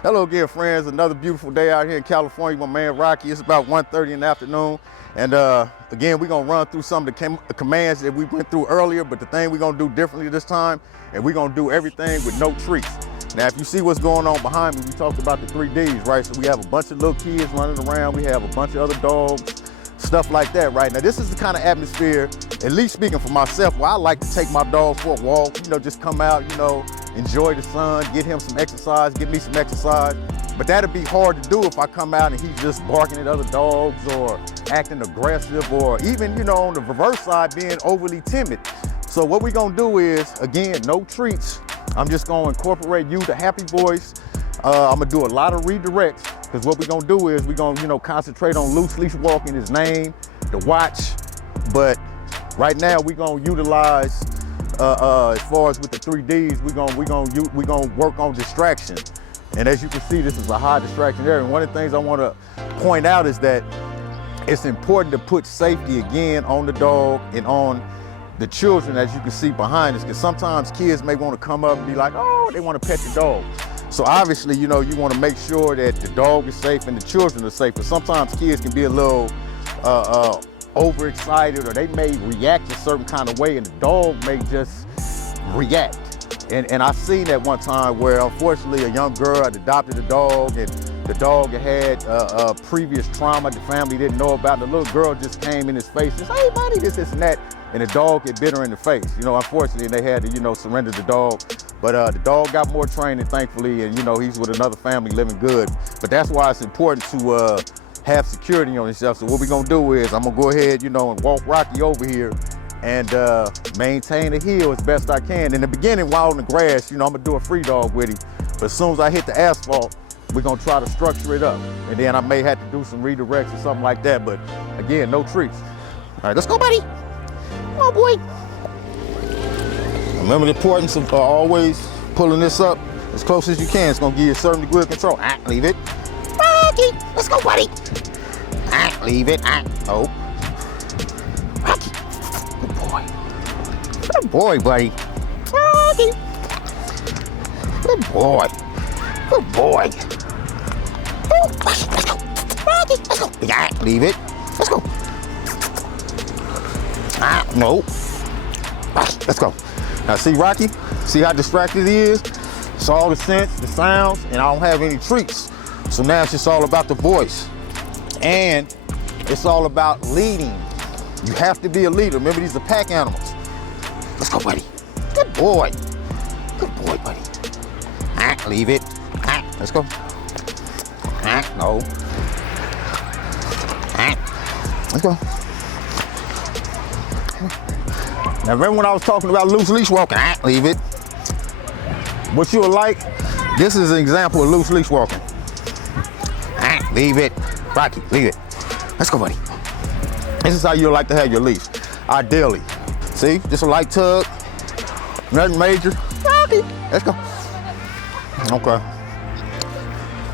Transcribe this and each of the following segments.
Hello again, friends. Another beautiful day out here in California. My man Rocky. It's about 1:30 in the afternoon. And again, we're going to run through some of the commands that we went through earlier, but the thing we're going to do differently this time, and we're going to do everything with no treats. Now, if you see what's going on behind me, we talked about the 3 Ds, right? So we have a bunch of little kids running around. We have a bunch of other dogs, stuff like that, right? Now, this is the kind of atmosphere, at least speaking for myself, where I like to take my dog for a walk, just come out, enjoy the sun, get him some exercise, get me some exercise. But that'd be hard to do if I come out and he's just barking at other dogs or acting aggressive or even, on the reverse side, being overly timid. So what we're gonna do is, again, no treats. I'm just gonna incorporate you, the happy voice. I'm gonna do a lot of redirects because what we're gonna do is we're gonna, concentrate on loose leash walking, his name, the watch. But right now we're gonna utilize, as far as with the 3 Ds, we're gonna work on distraction. And as you can see, this is a high distraction area. And one of the things I want to point out is that it's important to put safety again on the dog and on the children, as you can see behind us, because sometimes kids may want to come up and be like, oh, they want to pet the dog. So obviously, you want to make sure that the dog is safe and the children are safe. But sometimes kids can be a little overexcited, or they may react a certain kind of way, and the dog may just react. And I seen that one time where, unfortunately, a young girl had adopted a dog, and the dog had previous trauma the family didn't know about. The little girl just came in his face and said, hey, buddy, this and that. And the dog had bit her in the face. Unfortunately, they had to, surrender the dog. But the dog got more training, thankfully, and, he's with another family living good. But that's why it's important to have security on yourself. So what we're gonna do is I'm gonna go ahead, and walk Rocky over here and maintain the heel as best I can. In the beginning, while on the grass, I'm gonna do a free dog with him. But as soon as I hit the asphalt, we're gonna try to structure it up. And then I may have to do some redirects or something like that. But again, no treats. All right, let's go, buddy. Come on, boy. Remember the importance of always pulling this up as close as you can. It's gonna give you a certain degree of control. Leave it. Rocky, let's go, buddy. Leave it. No. Rocky. Good boy. Good boy, buddy. Rocky. Good boy. Good boy. Let's go. Rocky, let's go. Leave it. Let's go. No. Let's go. Now see Rocky? See how distracted he is? It's all the scents, the sounds, and I don't have any treats. So now it's just all about the voice. And it's all about leading. You have to be a leader. Remember, these are pack animals. Let's go, buddy. Good boy. Good boy, buddy. Leave it. Let's go. No. Let's go. Now remember when I was talking about loose leash walking? Leave it. What you'll like, this is an example of loose leash walking. Leave it. Rocky, leave it. Let's go, buddy. This is how you'll like to have your leash, ideally. See, just a light tug, nothing major. Rocky, let's go. Okay.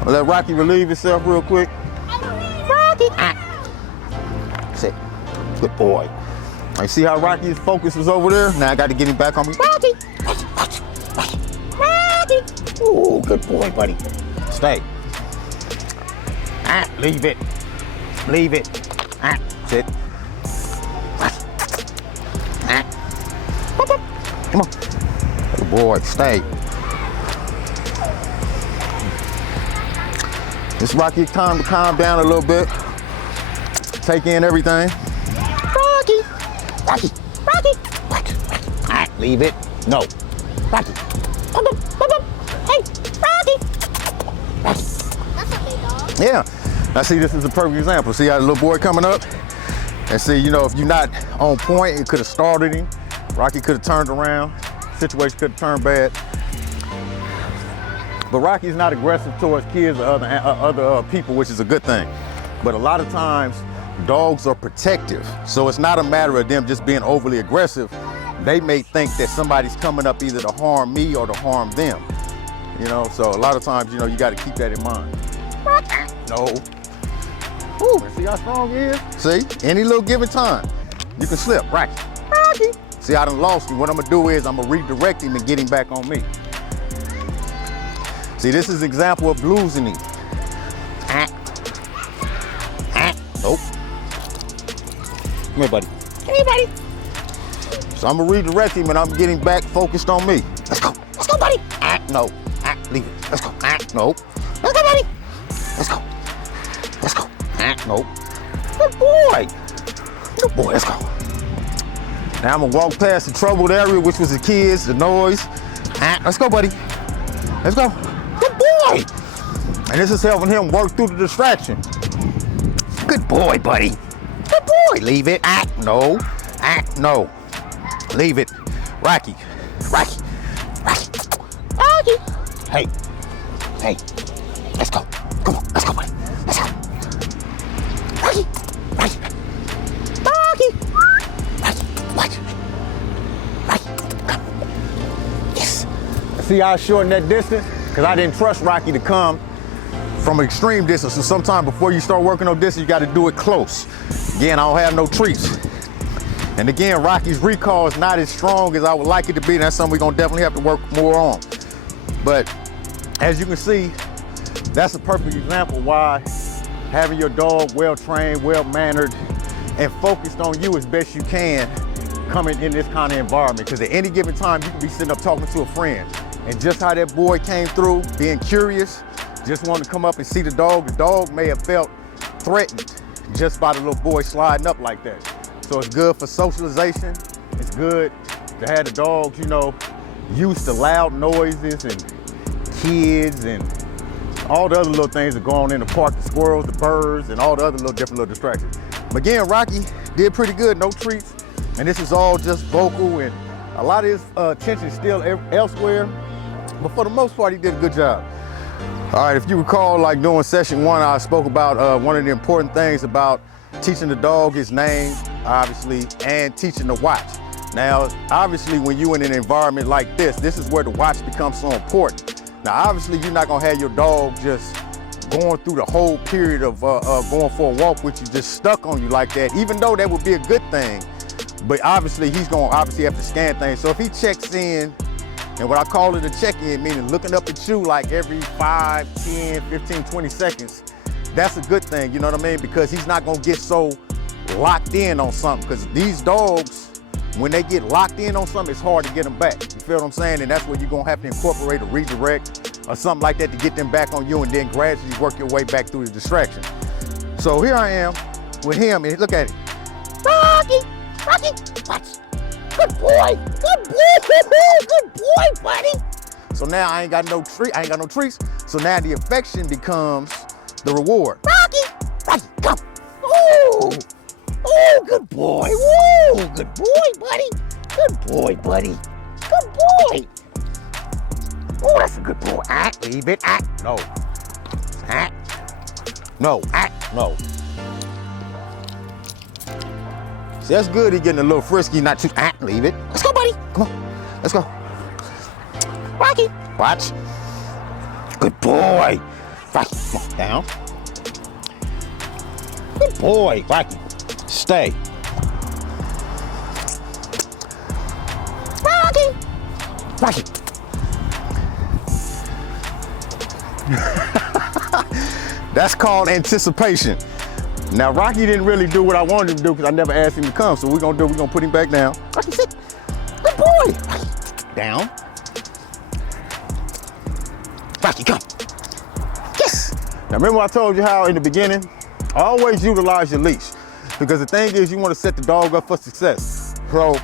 I'll let Rocky relieve himself real quick. Rocky. Sit. Good boy. You see how Rocky's focus is over there? Now I got to get him back on me. Rocky. Rocky. Ooh, good boy, buddy. Stay. Leave it. Leave it. Sit. Come on. Good boy, stay. Just Rocky time to calm down a little bit. Take in everything. Rocky. Rocky. Rocky. Rocky. Leave it. No. Rocky. Hey, Rocky. Rocky. That's a big dog. Yeah. Now see, this is a perfect example. See how the little boy coming up? And see, if you're not on point, it could have started him. Rocky could have turned around. Situation could have turned bad. But Rocky's not aggressive towards kids or other people, which is a good thing. But a lot of times, dogs are protective. So it's not a matter of them just being overly aggressive. They may think that somebody's coming up either to harm me or to harm them. So a lot of times, you got to keep that in mind. No. Ooh, see how strong he is? See, any little given time, you can slip. Rocky. Rocky. See, I done lost him. What I'm gonna do is I'm gonna redirect him and get him back on me. See, this is an example of losing him. Nope. Come here, buddy. Come here, buddy. So I'm gonna redirect him and I'm getting back focused on me. Let's go. Let's go, buddy. No. Leave it. Let's go. Nope. Let's go, buddy. Let's go. Let's go. Nope. Good boy. Good boy. Let's go. Now I'm gonna walk past the troubled area, which was the kids, the noise. Let's go, buddy. Let's go. Good boy. And this is helping him work through the distraction. Good boy, buddy. Good boy. Leave it. No. No. Leave it. Rocky. Rocky. Rocky. Rocky. Hey. Hey. Let's go. Come on. Let's go, buddy. Let's go. Rocky. Rocky. Rocky. Rocky. Rocky. Rocky. Come. Yes. See how I shortened that distance? Because I didn't trust Rocky to come from an extreme distance. So sometimes before you start working on distance, you got to do it close. Again, I don't have no treats. And again, Rocky's recall is not as strong as I would like it to be. And that's something we're gonna definitely have to work more on. But as you can see, that's a perfect example why having your dog well-trained, well-mannered, and focused on you as best you can coming in this kind of environment. Because at any given time, you can be sitting up talking to a friend. And just how that boy came through, being curious, just wanted to come up and see the dog may have felt threatened just by the little boy sliding up like that. So it's good for socialization. It's good to have the dogs, you know, used to loud noises and kids and all the other little things that go on in the park, the squirrels, the birds, and all the other different little distractions. But again, Rocky did pretty good, no treats. And this is all just vocal, and a lot of his attention is still elsewhere. But for the most part, he did a good job. All right, if you recall, like during session 1, I spoke about one of the important things about teaching the dog his name, obviously, and teaching the watch. Now, obviously, when you're in an environment like this is where the watch becomes so important. Now, obviously, you're not gonna have your dog just going through the whole period of going for a walk with you just stuck on you like that, even though that would be a good thing. But obviously, he's gonna have to scan things. So if he checks in, and what I call it a check-in, meaning looking up at you like every 5, 10, 15, 20 seconds, that's a good thing, you know what I mean? Because he's not gonna get so locked in on something. Because these dogs, when they get locked in on something, it's hard to get them back. You feel what I'm saying? And that's where you're gonna have to incorporate a redirect or something like that to get them back on you, and then gradually work your way back through the distraction. So here I am with him, and look at it. Rocky, Rocky, watch. Good boy, good boy, good boy, buddy. So now I ain't got no treats. So now the affection becomes the reward. Rocky, Rocky, come. Oh, good boy. Woo, good boy, buddy. Good boy, buddy. Good boy. Oh, that's a good boy. Leave it. No. No. No. See, that's good. He getting a little frisky, not too. Leave it. Let's go, buddy. Come on. Let's go. Rocky, watch. Good boy. Rocky, come on, down. Good boy, Rocky. Stay. Rocky. Rocky. That's called anticipation. Now, Rocky didn't really do what I wanted him to do because I never asked him to come. So we're gonna put him back down. Rocky, sit. Good boy. Rocky, down. Rocky, come. Yes. Now, remember I told you how in the beginning, always utilize your leash. Because the thing is, you want to set the dog up for success. So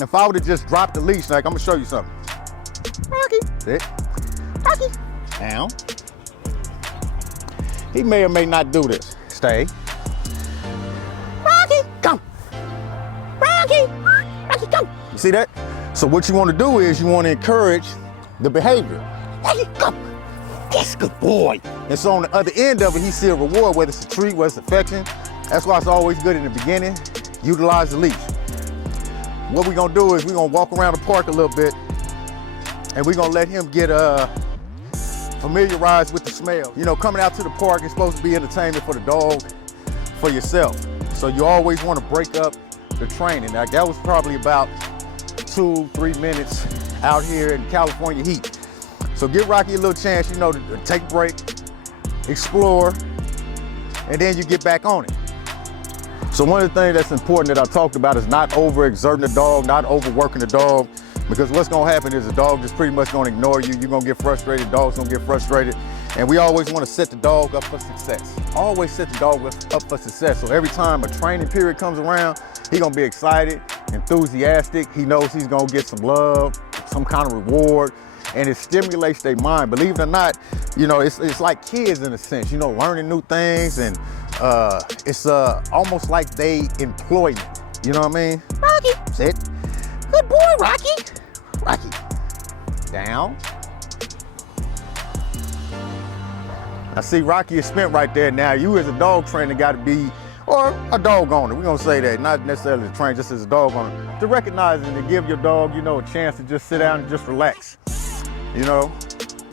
if I would have just dropped the leash, like I'm gonna show you something. Rocky, sit. Rocky, down. He may or may not do this. Stay. Rocky, come. Rocky, Rocky, come. You see that? So what you want to do is you want to encourage the behavior. Rocky, come. Yes, good boy. And so on the other end of it, he see a reward, whether it's a treat, whether it's affection. That's why it's always good in the beginning, utilize the leash. What we're gonna do is we're gonna walk around the park a little bit, and we're gonna let him get familiarized with the smell. You know, coming out to the park is supposed to be entertainment for the dog, for yourself. So you always want to break up the training. Now, that was probably about 2-3 minutes out here in California heat. So give Rocky a little chance, you know, to take a break, explore, and then you get back on it. So one of the things that's important that I talked about is not overexerting the dog, not overworking the dog, because what's gonna happen is the dog is pretty much gonna ignore you. You're gonna get frustrated, dog's gonna get frustrated. And we always wanna set the dog up for success. Always set the dog up for success. So every time a training period comes around, he's gonna be excited, enthusiastic. He knows he's gonna get some love, some kind of reward, and it stimulates their mind. Believe it or not, you know, it's like kids in a sense, you know, learning new things, and it's almost like they employment. You know what I mean? Rocky, sit. Good boy, Rocky. Rocky, down. I see Rocky is spent right there. Now you as a dog trainer got to be, or a dog owner, we're gonna say that, not necessarily the trainer, just as a dog owner, to recognize and to give your dog, you know, a chance to just sit down and just relax, you know?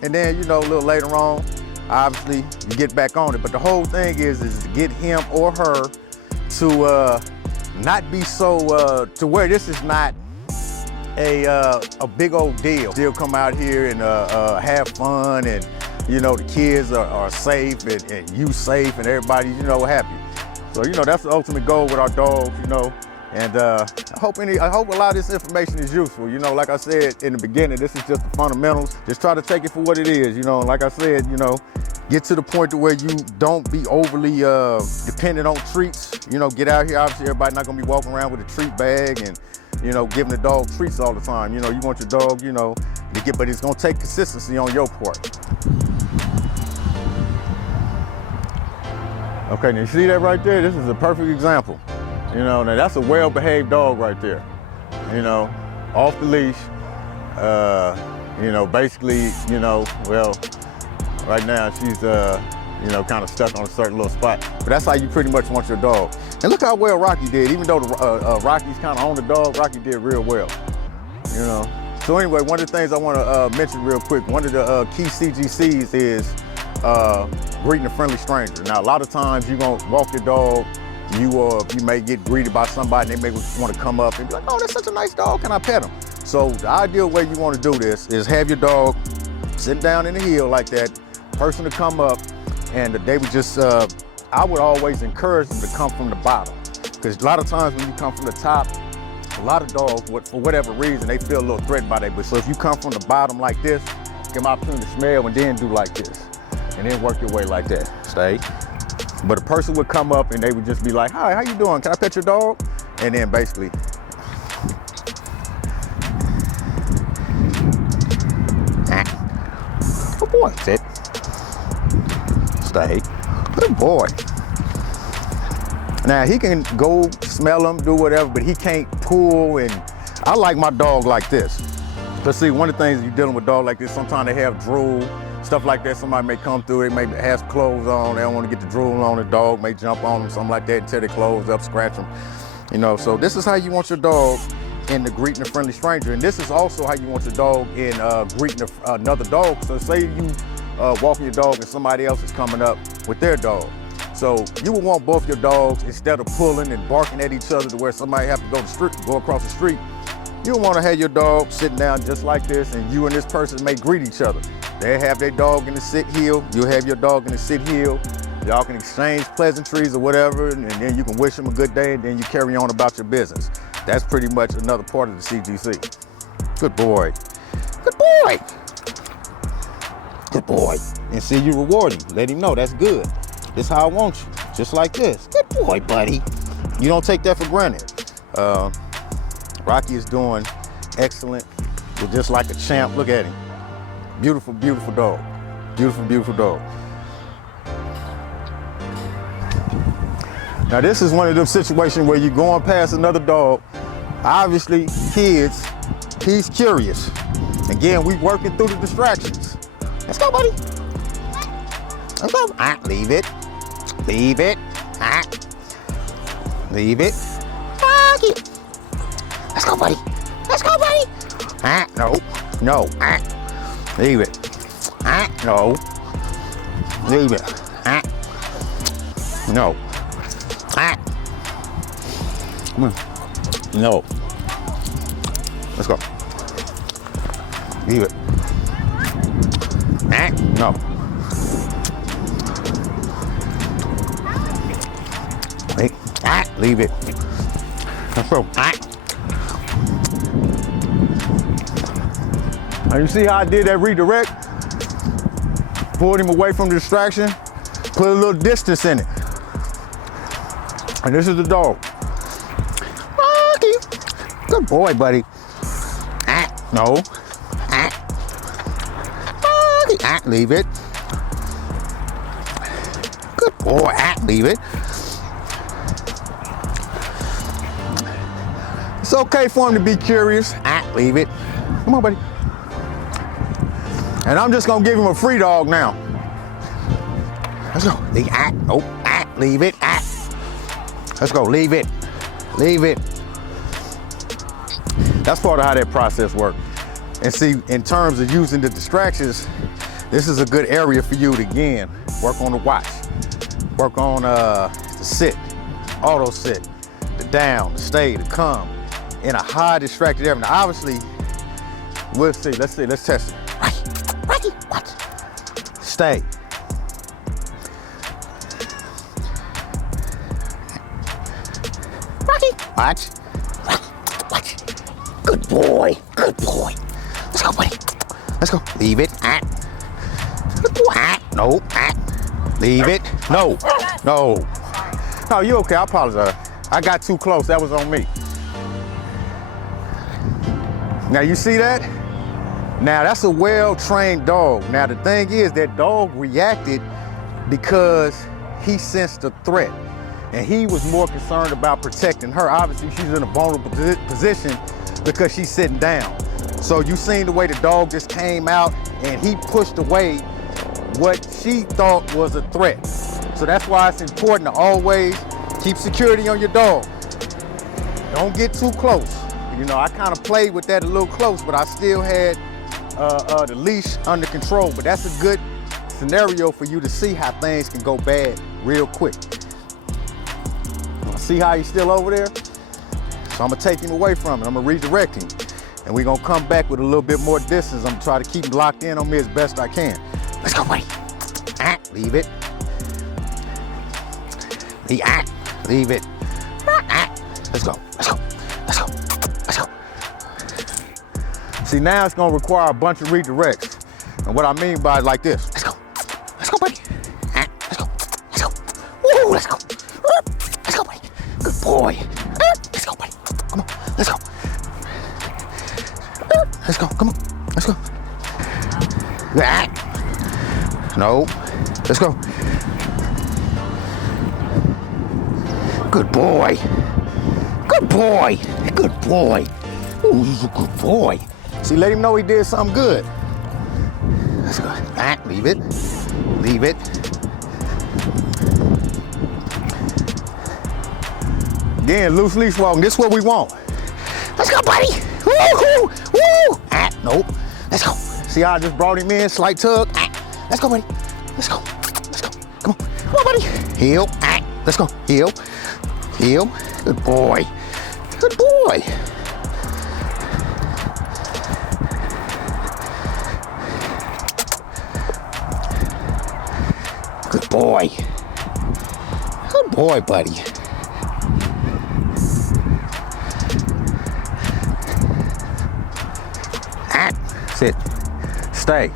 And then, you know, a little later on, obviously you get back on it. But the whole thing is to get him or her to not be so, to where this is not a big old deal. Still come out here and have fun, and you know, the kids are safe, and you safe, and everybody, you know, happy. So, you know, that's the ultimate goal with our dogs, you know. And I hope a lot of this information is useful. You know, like I said in the beginning, this is just the fundamentals. Just try to take it for what it is, you know. Like I said, you know, get to the point to where you don't be overly dependent on treats. You know, get out here, obviously everybody not gonna be walking around with a treat bag and, you know, giving the dog treats all the time. You know, you want your dog, you know, to get, but it's gonna take consistency on your part. Okay, now you see that right there? This is a perfect example. You know, now that's a well-behaved dog right there. You know, off the leash. You know, basically, you know, well, right now she's, you know, kind of stuck on a certain little spot. But that's how you pretty much want your dog. And look how well Rocky did. Even though Rocky's kind of on the dog, Rocky did real well. You know. So anyway, one of the things I want to mention real quick, one of the key CGCs is greeting a friendly stranger. Now, a lot of times you're gonna walk your dog, you may get greeted by somebody, and they may want to come up and be like, oh, that's such a nice dog, can I pet him? So the ideal way you want to do this is have your dog sitting down in the heel like that, person to come up, and they would just, I would always encourage them to come from the bottom. Because a lot of times when you come from the top, a lot of dogs, for whatever reason, they feel a little threatened by that. But so if you come from the bottom like this, give them opportunity to smell and then do like this. And then work your way like that, stay. But a person would come up and they would just be like, hi, how you doing? Can I pet your dog? And then basically, good boy, sit, stay, good boy. Now he can go smell them, do whatever, but he can't pull, and I like my dog like this. But see, one of the things you're dealing with dog like this, sometimes they have drool, stuff like that. Somebody may come through, they may have clothes on, they don't want to get the drool on, the dog may jump on them, something like that, tear their clothes up, scratch them. You know, so this is how you want your dog in the greeting a friendly stranger. And this is also how you want your dog in greeting another dog. So say you walking your dog and somebody else is coming up with their dog. So you would want both your dogs, instead of pulling and barking at each other to where somebody have to go across the street, you want to have your dog sitting down just like this, and you and this person may greet each other. They have their dog in the sit heel, you'll have your dog in the sit heel. Y'all can exchange pleasantries or whatever, and then you can wish them a good day, and then you carry on about your business. That's pretty much another part of the CGC. Good boy. Good boy. Good boy. And see, you reward him. Let him know that's good. This is how I want you, just like this. Good boy, buddy. You don't take that for granted. Rocky is doing excellent. You're just like a champ. Look at him. Beautiful, beautiful dog. Beautiful, beautiful dog. Now this is one of them situations where you're going past another dog. Obviously, kids, he's curious. Again, we working through the distractions. Let's go, buddy. Let's go. Leave it. Leave it. Leave it. Rocky. Let's go, buddy. Let's go, buddy. No. No. Leave it. No. Leave it. No. Come on. No. Let's go. Leave it. No. Wait. Leave it. Let's go. Now you see how I did that redirect? Pulled him away from the distraction, put a little distance in it. And this is the dog. Good boy, buddy. No. Leave it. Good boy. Leave it. It's okay for him to be curious. Leave it. Come on, buddy. And I'm just gonna give him a free dog now. Let's go. Nope. Leave it. Let's go. Leave it. Leave it. That's part of how that process works. And see, in terms of using the distractions, this is a good area for you to, again, work on the watch. Work on the sit, auto sit, the down, the stay, the come, in a high distracted area. Now, obviously, we'll see. Let's test it. Rocky, watch. Stay. Rocky, watch. Watch. Good boy. Good boy. Let's go, buddy. Let's go. Leave it. Good boy. No. Leave it. No. No. No, you okay? I apologize. I got too close. That was on me. Now, you see that? Now, that's a well-trained dog. Now, the thing is, that dog reacted because he sensed a threat. And he was more concerned about protecting her. Obviously, she's in a vulnerable position because she's sitting down. So you seen the way the dog just came out and he pushed away what she thought was a threat. So that's why it's important to always keep security on your dog. Don't get too close. You know, I kind of played with that a little close, but I still had the leash under control. But that's a good scenario for you to see how things can go bad real quick. See how he's still over there? So I'm gonna take him away from it. I'm gonna redirect him. And we're gonna come back with a little bit more distance. I'm gonna try to keep him locked in on me as best I can. Let's go, buddy. Leave it. Leave it. Let's go. Let's go. Let's go. Let's go. See, now it's gonna require a bunch of redirects. And what I mean by it like this. Let's go. Let's go, buddy. Let's go. Let's go. Woo, let's go. Let's go, buddy. Good boy. Let's go, buddy. Come on. Let's go. Let's go. Come on. Let's go. No. Let's go. Good boy. Good boy. Good boy. Ooh, he's a good boy. See, let him know he did something good. Let's go. Leave it. Leave it. Again, loose leash walking. This is what we want. Let's go, buddy. Woo, woo. Nope. Let's go. See how I just brought him in? Slight tug. Let's go, buddy. Let's go. Let's go. Come on. Come on, buddy. Heel. Let's go. Heel. Heel. Good boy. Good boy. Good boy. Good boy, buddy. Sit. Stay.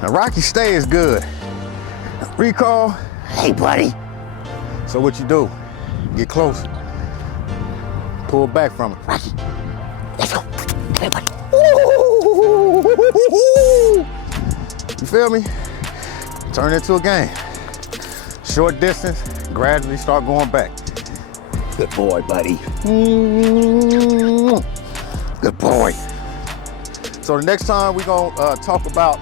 Now, Rocky stay is good. Recall. Hey, buddy. So what you do? Get close. Pull back from it. Rocky. Let's go. Come here, buddy. You feel me? Turn it into a game. Short distance, gradually start going back. Good boy, buddy. Good boy. So the next time we're gonna talk about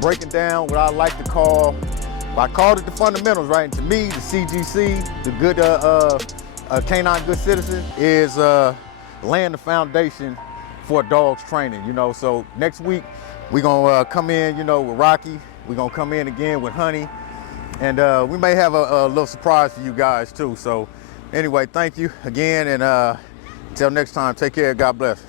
breaking down what I like to call, I called it the fundamentals, right? And to me, the CGC, the good canine good citizen, is laying the foundation for dog's training, you know. So next week, we're gonna come in, you know, with Rocky. We're gonna come in again with Honey. And we may have a little surprise for you guys too. So anyway, thank you again, and until next time, take care, God bless.